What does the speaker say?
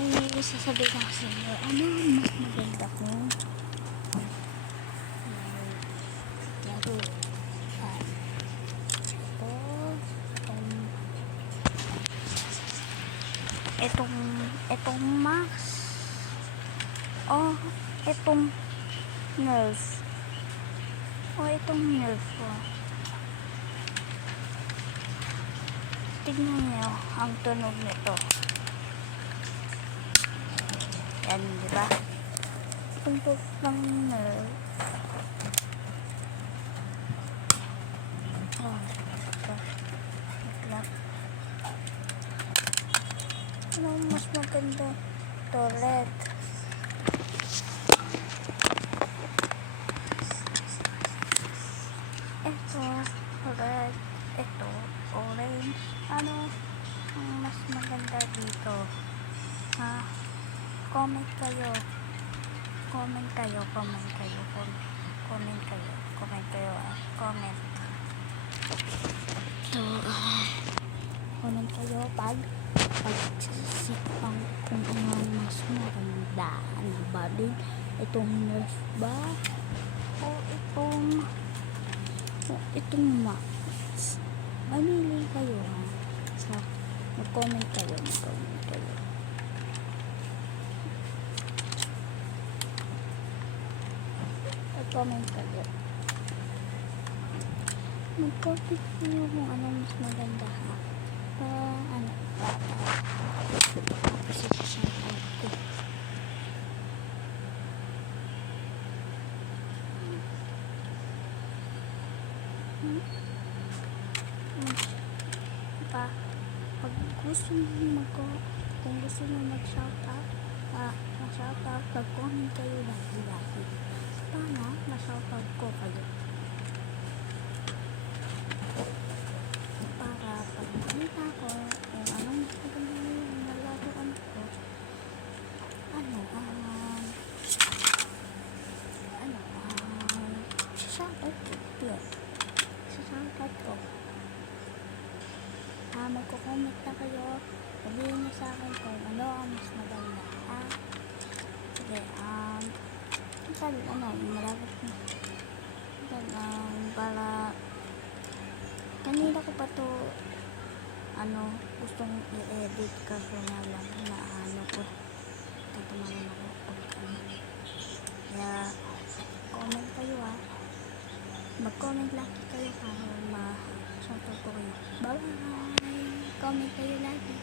may sasabihin ko sa inyo, ano mas maganda kung laruan. Itong Max o itong Nerf tignan nyo ang tunog nito. Yan, diba? Itong ng Nerf ano mas maganda? Ito red, ito red, ito orange. Ano ang mas maganda dito? Ha? Comment kayo so comment kayo pag kung ano mas maganda na ba din, itong Nerf ba o itong Max. Mamili kayo, ha? So mag-comment kayo mag-comment kayo kung ano mas maganda, ha? Kasi shout out ko. Pag gusto nyo kung gusto nyo mag-shout out, mag-comment kayo lagi. Paano ma-shout out ko kayo? Para pag nakita ko kung anong maganda yung nalaruan ko, sa-shoutout ko. Magko-comment na kayo, sabihin niyo sa akin kung ano ang mas maganda. Sige, malapit na. Para kanina ko pa to gustong i-edit kaso nga lang na ko tatumanan ako kaya comment kayo, mag-comment lang kayo para ma-shoutout ko kayo. Bye bye, comment kayo lagi.